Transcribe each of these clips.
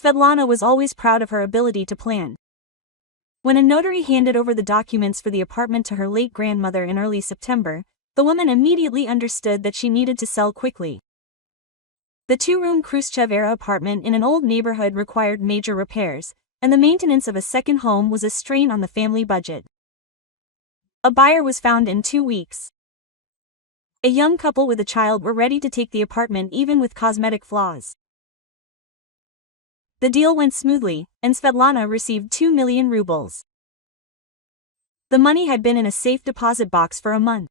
Svetlana was always proud of her ability to plan. When a notary handed over the documents for the apartment to her late grandmother in early September, the woman immediately understood that she needed to sell quickly. The two-room Khrushchev-era apartment in an old neighborhood required major repairs, and the maintenance of a second home was a strain on the family budget. A buyer was found in 2 weeks. A young couple with a child were ready to take the apartment even with cosmetic flaws. The deal went smoothly, and Svetlana received 2 million rubles. The money had been in a safe deposit box for a month.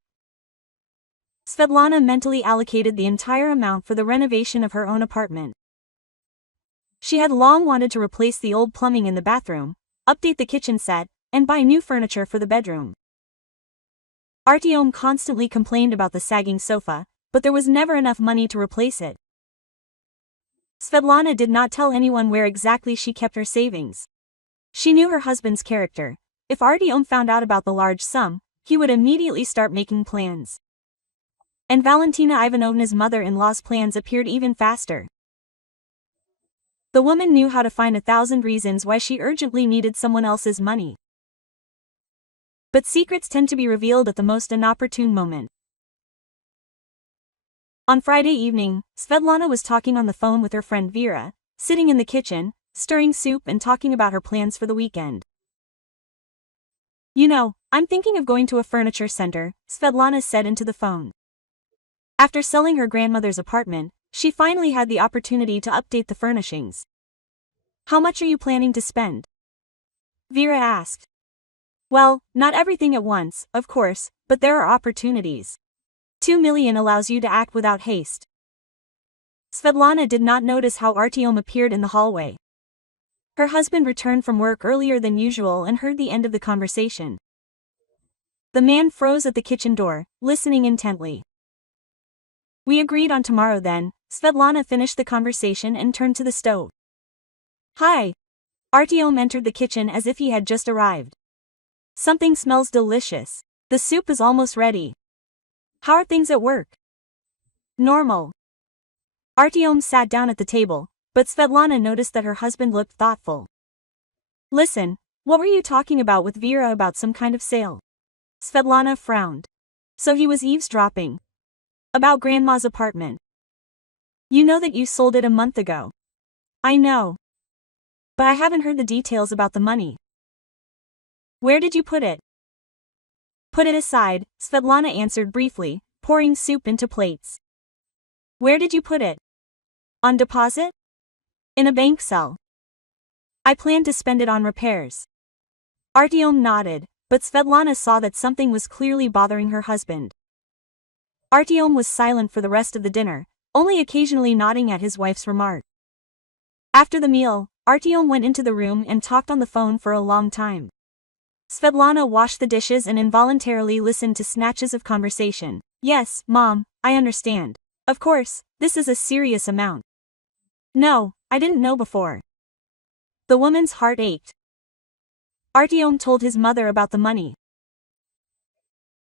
Svetlana mentally allocated the entire amount for the renovation of her own apartment. She had long wanted to replace the old plumbing in the bathroom, update the kitchen set, and buy new furniture for the bedroom. Artyom constantly complained about the sagging sofa, but there was never enough money to replace it. Svetlana did not tell anyone where exactly she kept her savings. She knew her husband's character. If Artyom found out about the large sum, he would immediately start making plans. And Valentina Ivanovna's mother-in-law's plans appeared even faster. The woman knew how to find 1,000 reasons why she urgently needed someone else's money. But secrets tend to be revealed at the most inopportune moment. On Friday evening, Svetlana was talking on the phone with her friend Vera, sitting in the kitchen, stirring soup and talking about her plans for the weekend. "You know, I'm thinking of going to a furniture center," Svetlana said into the phone. After selling her grandmother's apartment, she finally had the opportunity to update the furnishings. "How much are you planning to spend?" Vera asked. "Well, not everything at once, of course, but there are opportunities. 2 million allows you to act without haste." Svetlana did not notice how Artyom appeared in the hallway. Her husband returned from work earlier than usual and heard the end of the conversation. The man froze at the kitchen door, listening intently. "We agreed on tomorrow then." Svetlana finished the conversation and turned to the stove. "Hi." Artyom entered the kitchen as if he had just arrived. "Something smells delicious. The soup is almost ready. How are things at work?" "Normal." Artyom sat down at the table, but Svetlana noticed that her husband looked thoughtful. "Listen, what were you talking about with Vera about some kind of sale?" Svetlana frowned. So he was eavesdropping. "About Grandma's apartment. You know that you sold it a month ago." "I know. But I haven't heard the details about the money." "Where did you put it?" "Put it aside," Svetlana answered briefly, pouring soup into plates. "Where did you put it?" "On deposit?" "In a bank cell. I plan to spend it on repairs." Artyom nodded, but Svetlana saw that something was clearly bothering her husband. Artyom was silent for the rest of the dinner, only occasionally nodding at his wife's remark. After the meal, Artyom went into the room and talked on the phone for a long time. Svetlana washed the dishes and involuntarily listened to snatches of conversation. "Yes, Mom, I understand. Of course, this is a serious amount." "No, I didn't know before." The woman's heart ached. Artyom told his mother about the money.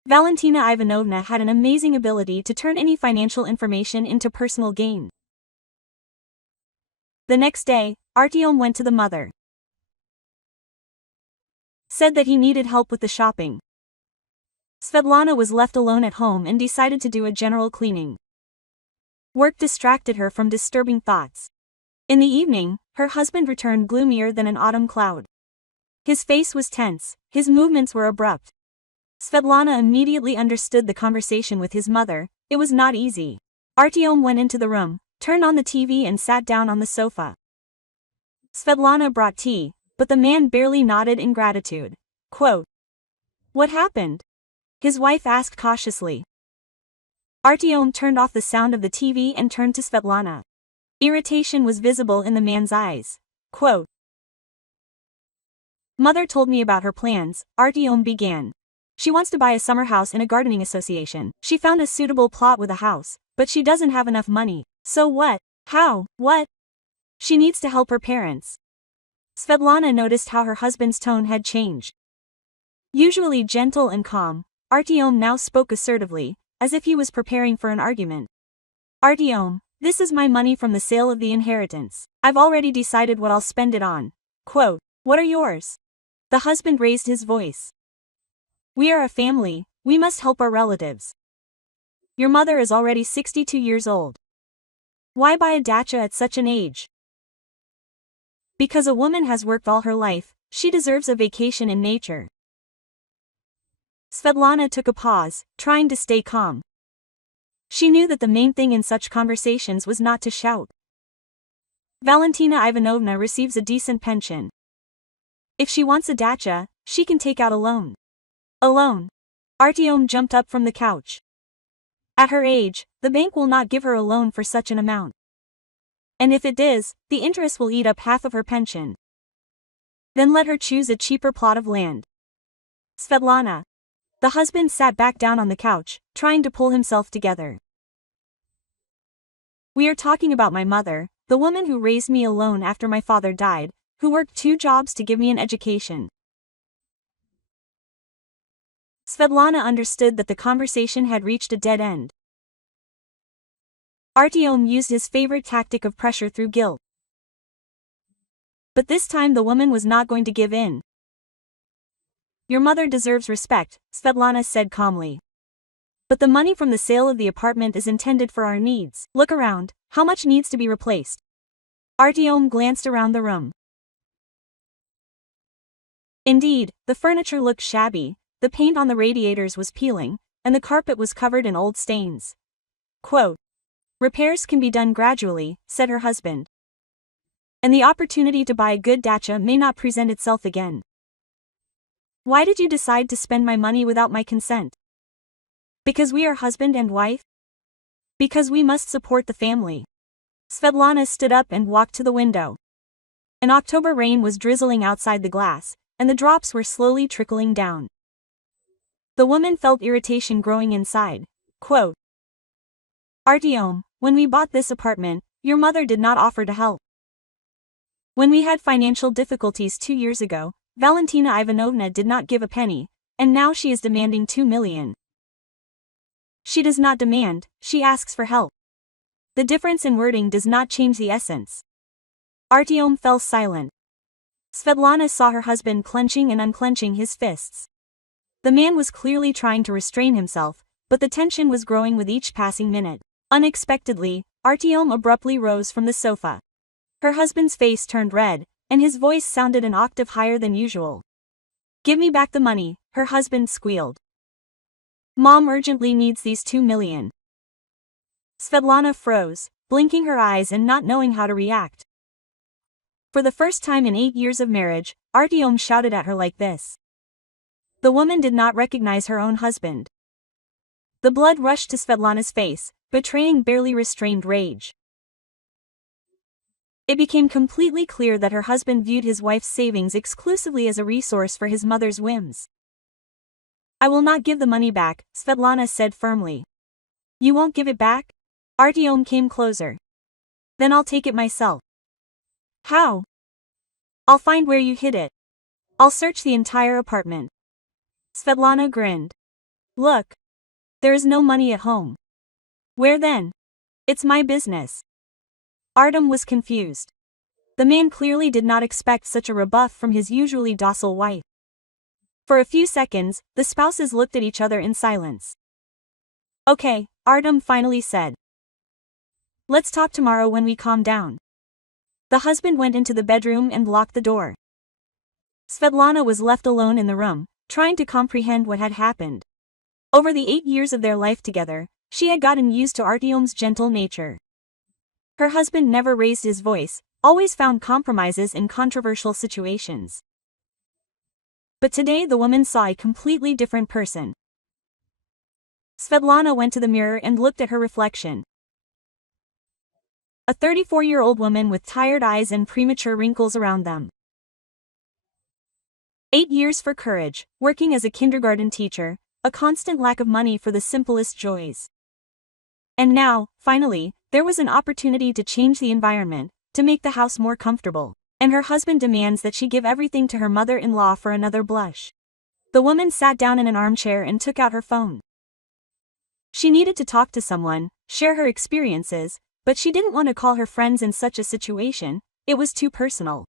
Valentina Ivanovna had an amazing ability to turn any financial information into personal gain. The next day, Artyom went to the mother. Said that he needed help with the shopping. Svetlana was left alone at home and decided to do a general cleaning. Work distracted her from disturbing thoughts. In the evening, her husband returned gloomier than an autumn cloud. His face was tense, his movements were abrupt. Svetlana immediately understood the conversation with his mother. It was not easy. Artyom went into the room, turned on the TV and sat down on the sofa. Svetlana brought tea, but the man barely nodded in gratitude. Quote, "What happened?" his wife asked cautiously. Artyom turned off the sound of the TV and turned to Svetlana. Irritation was visible in the man's eyes. Quote, "Mother told me about her plans," Artyom began. "She wants to buy a summer house in a gardening association. She found a suitable plot with a house, but she doesn't have enough money. So what? How? What? She needs to help her parents." Svetlana noticed how her husband's tone had changed. Usually gentle and calm, Artyom now spoke assertively, as if he was preparing for an argument. "Artyom, This is my money from the sale of the inheritance. I've already decided what I'll spend it on. Quote, what are yours? The husband raised his voice. We are a family, we must help our relatives. Your mother is already 62 years old. Why buy a dacha at such an age? Because a woman has worked all her life, she deserves a vacation in nature. Svetlana took a pause, trying to stay calm. She knew that the main thing in such conversations was not to shout. Valentina Ivanovna receives a decent pension. If she wants a dacha, she can take out a loan. A loan? Artyom jumped up from the couch. At her age, the bank will not give her a loan for such an amount. And if it does, the interest will eat up half of her pension. Then let her choose a cheaper plot of land. Svetlana. The husband sat back down on the couch, trying to pull himself together. We are talking about my mother, the woman who raised me alone after my father died, who worked 2 jobs to give me an education. Svetlana understood that the conversation had reached a dead end. Artyom used his favorite tactic of pressure through guilt. But this time the woman was not going to give in. Your mother deserves respect, Svetlana said calmly. But the money from the sale of the apartment is intended for our needs. Look around, how much needs to be replaced? Artyom glanced around the room. Indeed, the furniture looked shabby, the paint on the radiators was peeling, and the carpet was covered in old stains. Quote, repairs can be done gradually, said her husband. And the opportunity to buy a good dacha may not present itself again. Why did you decide to spend my money without my consent? Because we are husband and wife? Because we must support the family. Svetlana stood up and walked to the window. An October rain was drizzling outside the glass, and the drops were slowly trickling down. The woman felt irritation growing inside. Quote, Artyom, when we bought this apartment, your mother did not offer to help. When we had financial difficulties 2 years ago, Valentina Ivanovna did not give a penny, and now she is demanding 2 million. She does not demand, she asks for help. The difference in wording does not change the essence. Artyom fell silent. Svetlana saw her husband clenching and unclenching his fists. The man was clearly trying to restrain himself, but the tension was growing with each passing minute. Unexpectedly, Artyom abruptly rose from the sofa. Her husband's face turned red, and his voice sounded an octave higher than usual. Give me back the money, her husband squealed. Mom urgently needs these 2 million. Svetlana froze, blinking her eyes and not knowing how to react. For the first time in 8 years of marriage, Artyom shouted at her like this. The woman did not recognize her own husband. The blood rushed to Svetlana's face, betraying barely restrained rage. It became completely clear that her husband viewed his wife's savings exclusively as a resource for his mother's whims. I will not give the money back, Svetlana said firmly. You won't give it back? Artyom came closer. Then I'll take it myself. How? I'll find where you hid it. I'll search the entire apartment. Svetlana grinned. Look. There is no money at home. Where then? It's my business. Artyom was confused. The man clearly did not expect such a rebuff from his usually docile wife. For a few seconds, the spouses looked at each other in silence. Okay, Artyom finally said. Let's talk tomorrow when we calm down. The husband went into the bedroom and locked the door. Svetlana was left alone in the room, trying to comprehend what had happened. Over the 8 years of their life together, she had gotten used to Artyom's gentle nature. Her husband never raised his voice, always found compromises in controversial situations. But today the woman saw a completely different person. Svetlana went to the mirror and looked at her reflection. A 34-year-old woman with tired eyes and premature wrinkles around them. 8 years for courage, working as a kindergarten teacher, a constant lack of money for the simplest joys. And now, finally, there was an opportunity to change the environment, to make the house more comfortable, and her husband demands that she give everything to her mother-in-law for another blush. The woman sat down in an armchair and took out her phone. She needed to talk to someone, share her experiences, but she didn't want to call her friends in such a situation, it was too personal.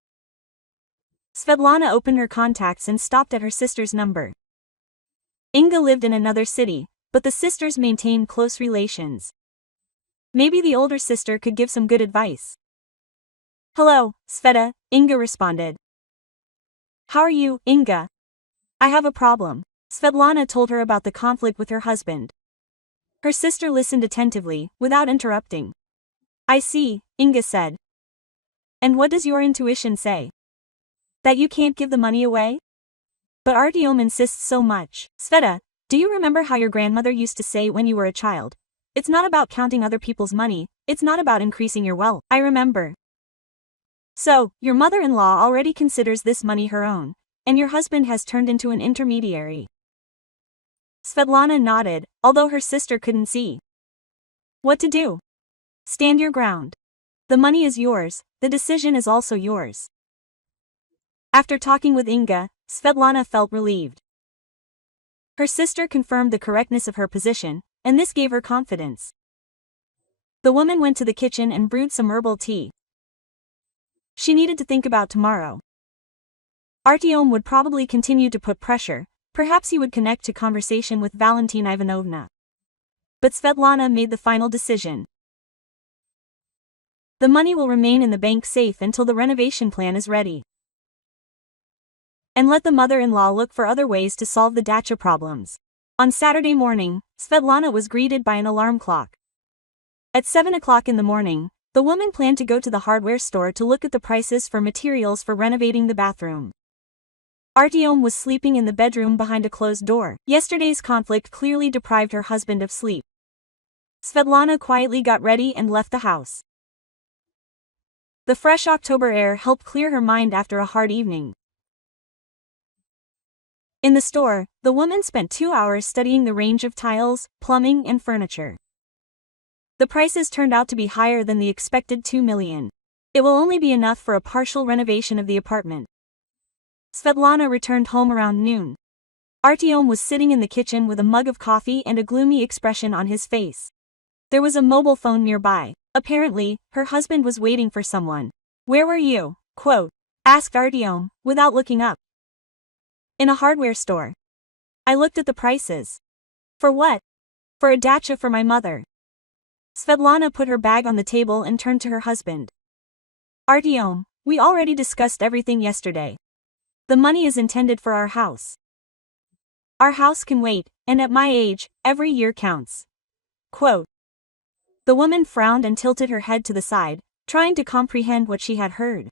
Svetlana opened her contacts and stopped at her sister's number. Inga lived in another city, but the sisters maintained close relations. Maybe the older sister could give some good advice. "Hello, Sveta," Inga responded. "How are you, Inga?" "I have a problem." Svetlana told her about the conflict with her husband. Her sister listened attentively, without interrupting. "I see," Inga said. "And what does your intuition say? That you can't give the money away?" "But Artyom insists so much." "Sveta, do you remember how your grandmother used to say when you were a child? It's not about counting other people's money, it's not about increasing your wealth." "I remember." "So, your mother-in-law already considers this money her own, and your husband has turned into an intermediary." Svetlana nodded, although her sister couldn't see. "What to do? Stand your ground. The money is yours, the decision is also yours." After talking with Inga, Svetlana felt relieved. Her sister confirmed the correctness of her position, and this gave her confidence. The woman went to the kitchen and brewed some herbal tea. She needed to think about tomorrow. Artyom would probably continue to put pressure, perhaps he would connect to conversation with Valentina Ivanovna. But Svetlana made the final decision. The money will remain in the bank safe until the renovation plan is ready. And let the mother-in-law look for other ways to solve the dacha problems. On Saturday morning, Svetlana was greeted by an alarm clock. At 7 o'clock in the morning, the woman planned to go to the hardware store to look at the prices for materials for renovating the bathroom. Artyom was sleeping in the bedroom behind a closed door. Yesterday's conflict clearly deprived her husband of sleep. Svetlana quietly got ready and left the house. The fresh October air helped clear her mind after a hard evening. In the store, the woman spent 2 hours studying the range of tiles, plumbing, and furniture. The prices turned out to be higher than the expected 2 million. It will only be enough for a partial renovation of the apartment. Svetlana returned home around noon. Artyom was sitting in the kitchen with a mug of coffee and a gloomy expression on his face. There was a mobile phone nearby. Apparently, her husband was waiting for someone. "Where were you?" asked Artyom, without looking up. "In a hardware store. I looked at the prices." "For what?" "For a dacha for my mother." Svetlana put her bag on the table and turned to her husband. "Artyom, we already discussed everything yesterday. The money is intended for our house. Our house can wait, and at my age, every year counts." The woman frowned and tilted her head to the side, trying to comprehend what she had heard.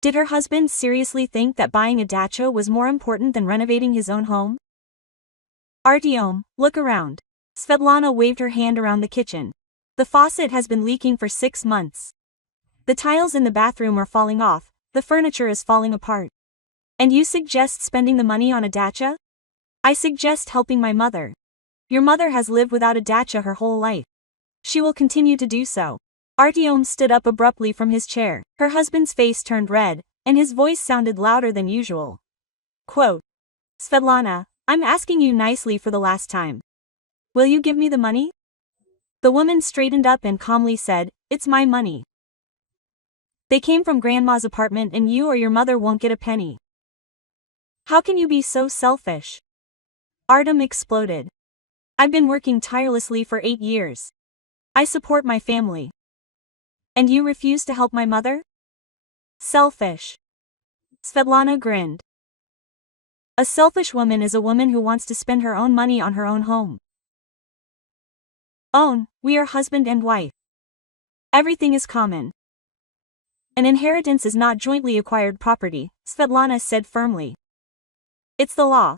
Did her husband seriously think that buying a dacha was more important than renovating his own home? "Artyom, look around." Svetlana waved her hand around the kitchen. "The faucet has been leaking for 6 months. The tiles in the bathroom are falling off, the furniture is falling apart. And you suggest spending the money on a dacha?" "I suggest helping my mother. Your mother has lived without a dacha her whole life. She will continue to do so." Artyom stood up abruptly from his chair. Her husband's face turned red, and his voice sounded louder than usual. "Svetlana, I'm asking you nicely for the last time. Will you give me the money?" The woman straightened up and calmly said, "It's my money. They came from grandma's apartment and you or your mother won't get a penny. How can you be so selfish?" Artyom exploded. "I've been working tirelessly for 8 years. I support my family. And you refuse to help my mother? Selfish." Svetlana grinned. "A selfish woman is a woman who wants to spend her own money on her own home. We are husband and wife. Everything is common. An inheritance is not jointly acquired property," Svetlana said firmly. "It's the law."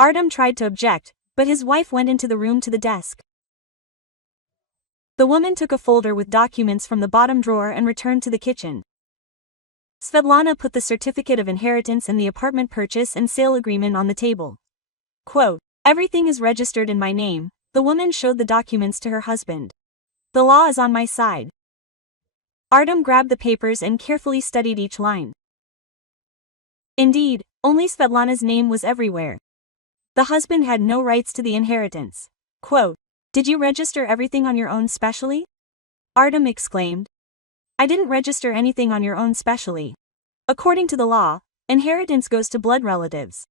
Artyom tried to object, but his wife went into the room to the desk. The woman took a folder with documents from the bottom drawer and returned to the kitchen. Svetlana put the certificate of inheritance and the apartment purchase and sale agreement on the table. "Everything is registered in my name," the woman showed the documents to her husband. "The law is on my side." Artyom grabbed the papers and carefully studied each line. Indeed, only Svetlana's name was everywhere. The husband had no rights to the inheritance. "Did you register everything on your own specially?" Artem exclaimed. I didn't register anything on your own specially. According to the law, inheritance goes to blood relatives.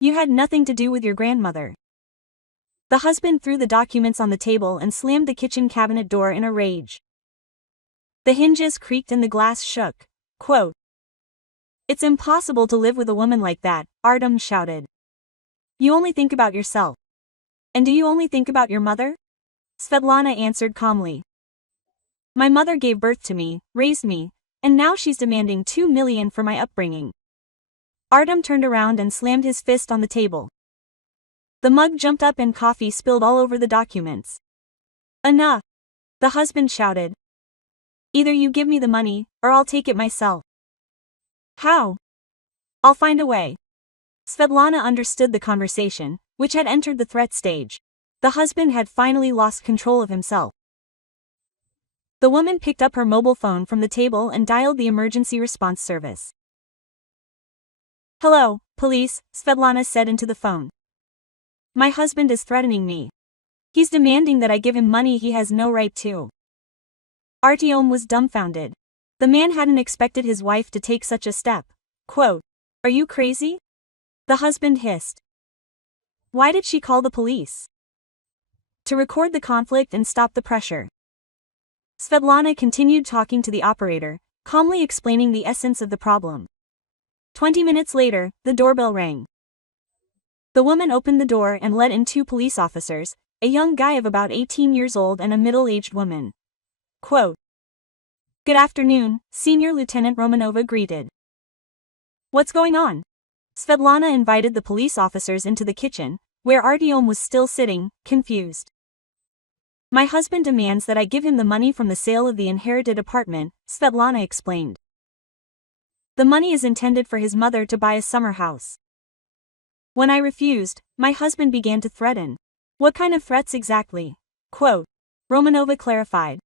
You had nothing to do with your grandmother. The husband threw the documents on the table and slammed the kitchen cabinet door in a rage. The hinges creaked and the glass shook. Quote, It's impossible to live with a woman like that, Artem shouted. You only think about yourself. And do you only think about your mother? Svetlana answered calmly. My mother gave birth to me, raised me, and now she's demanding $2 million for my upbringing. Artem turned around and slammed his fist on the table. The mug jumped up and coffee spilled all over the documents. Enough! The husband shouted. Either you give me the money, or I'll take it myself. How? I'll find a way. Svetlana understood the conversation, which had entered the threat stage. The husband had finally lost control of himself. The woman picked up her mobile phone from the table and dialed the emergency response service. Hello, police, Svetlana said into the phone. My husband is threatening me. He's demanding that I give him money he has no right to. Artyom was dumbfounded. The man hadn't expected his wife to take such a step. Quote, Are you crazy? The husband hissed. Why did she call the police? To record the conflict and stop the pressure. Svetlana continued talking to the operator, calmly explaining the essence of the problem. 20 minutes later, the doorbell rang. The woman opened the door and let in 2 police officers, a young guy of about 18 years old and a middle-aged woman. Quote, Good afternoon, Senior Lieutenant Romanova greeted. What's going on? Svetlana invited the police officers into the kitchen, where Artyom was still sitting, confused. My husband demands that I give him the money from the sale of the inherited apartment, Svetlana explained. The money is intended for his mother to buy a summer house. When I refused, my husband began to threaten. What kind of threats exactly? Quote, Romanova clarified.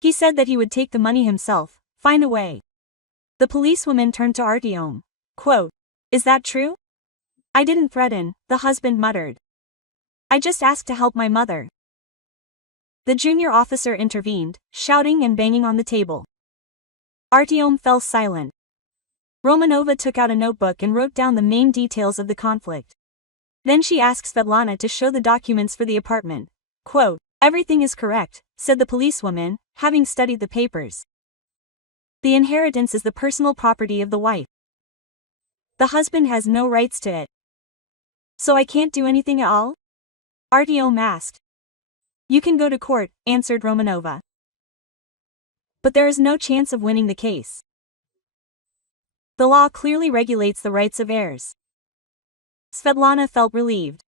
He said that he would take the money himself, find a way. The policewoman turned to Artyom. Quote, Is that true? I didn't threaten, the husband muttered. I just asked to help my mother. The junior officer intervened, shouting and banging on the table. Artyom fell silent. Romanova took out a notebook and wrote down the main details of the conflict. Then she asked Svetlana to show the documents for the apartment. Quote, Everything is correct, said the policewoman, having studied the papers. The inheritance is the personal property of the wife. The husband has no rights to it. So I can't do anything at all? Artyom asked. You can go to court, answered Romanova. But there is no chance of winning the case. The law clearly regulates the rights of heirs. Svetlana felt relieved.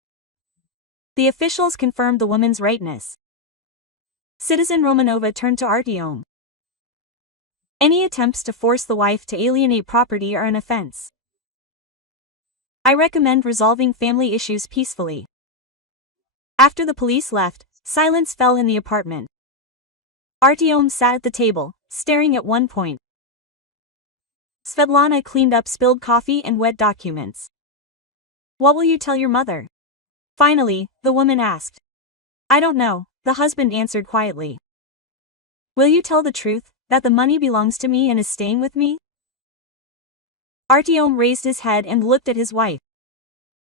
The officials confirmed the woman's rightness. Citizen Romanova turned to Artyom. Any attempts to force the wife to alienate property are an offense. I recommend resolving family issues peacefully. After the police left, silence fell in the apartment. Artyom sat at the table, staring at one point. Svetlana cleaned up spilled coffee and wet documents. What will you tell your mother? Finally, the woman asked. I don't know, the husband answered quietly. Will you tell the truth, that the money belongs to me and is staying with me? Artyom raised his head and looked at his wife.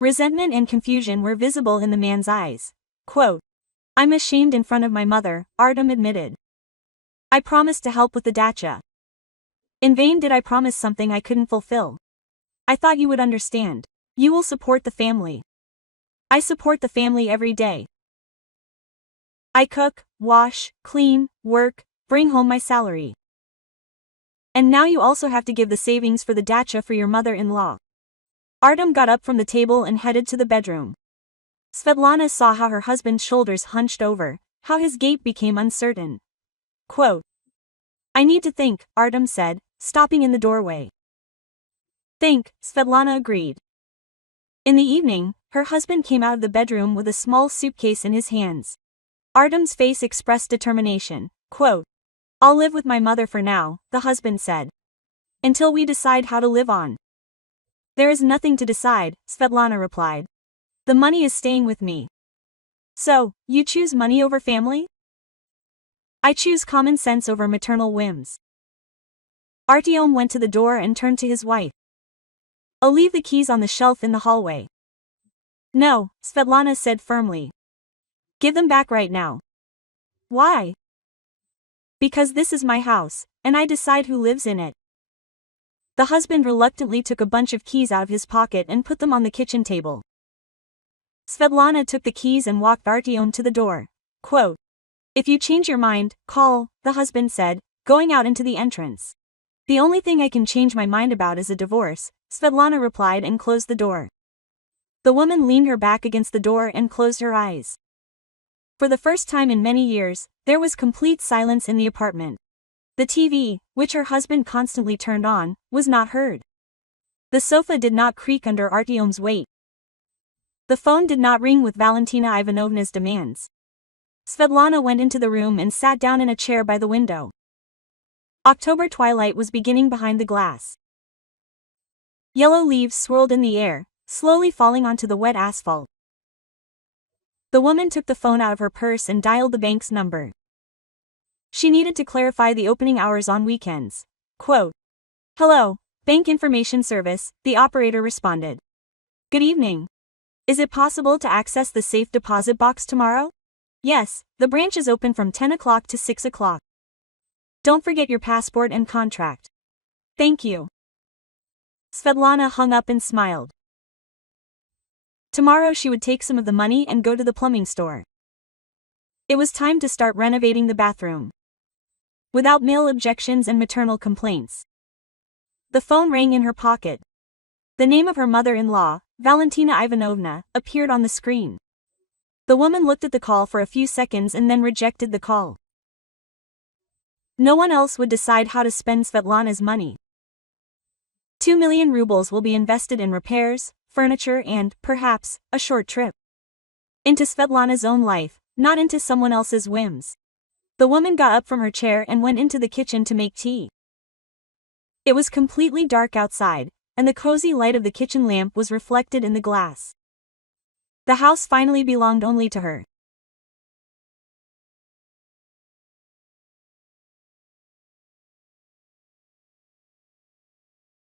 Resentment and confusion were visible in the man's eyes. Quote, I'm ashamed in front of my mother, Artem admitted. I promised to help with the dacha. In vain did I promise something I couldn't fulfill. I thought you would understand. You will support the family. I support the family every day. I cook, wash, clean, work, bring home my salary. And now you also have to give the savings for the dacha for your mother-in-law. Artem got up from the table and headed to the bedroom. Svetlana saw how her husband's shoulders hunched over, how his gait became uncertain. Quote, I need to think, Artem said, stopping in the doorway. Think, Svetlana agreed. In the evening, her husband came out of the bedroom with a small suitcase in his hands. Artem's face expressed determination. Quote, I'll live with my mother for now, the husband said. Until we decide how to live on. There is nothing to decide, Svetlana replied. The money is staying with me. So, you choose money over family? I choose common sense over maternal whims. Artyom went to the door and turned to his wife. I'll leave the keys on the shelf in the hallway. No, Svetlana said firmly. Give them back right now. Why? Because this is my house, and I decide who lives in it. The husband reluctantly took a bunch of keys out of his pocket and put them on the kitchen table. Svetlana took the keys and walked Artyom to the door. Quote, if you change your mind, call, the husband said, going out into the entrance. The only thing I can change my mind about is a divorce, Svetlana replied and closed the door. The woman leaned her back against the door and closed her eyes. For the first time in many years, there was complete silence in the apartment. The TV, which her husband constantly turned on, was not heard. The sofa did not creak under Artyom's weight. The phone did not ring with Valentina Ivanovna's demands. Svetlana went into the room and sat down in a chair by the window. October twilight was beginning behind the glass. Yellow leaves swirled in the air, slowly falling onto the wet asphalt. The woman took the phone out of her purse and dialed the bank's number. She needed to clarify the opening hours on weekends. Quote, hello, Bank Information Service, the operator responded. Good evening. Is it possible to access the safe deposit box tomorrow? Yes, the branch is open from 10 o'clock to 6 o'clock. Don't forget your passport and contract. Thank you. Svetlana hung up and smiled. Tomorrow she would take some of the money and go to the plumbing store. It was time to start renovating the bathroom. Without male objections and maternal complaints. The phone rang in her pocket. The name of her mother-in-law, Valentina Ivanovna, appeared on the screen. The woman looked at the call for a few seconds and then rejected the call. No one else would decide how to spend Svetlana's money. 2 million rubles will be invested in repairs, furniture and, perhaps, a short trip. Into Svetlana's own life, not into someone else's whims. The woman got up from her chair and went into the kitchen to make tea. It was completely dark outside, and the cozy light of the kitchen lamp was reflected in the glass. The house finally belonged only to her.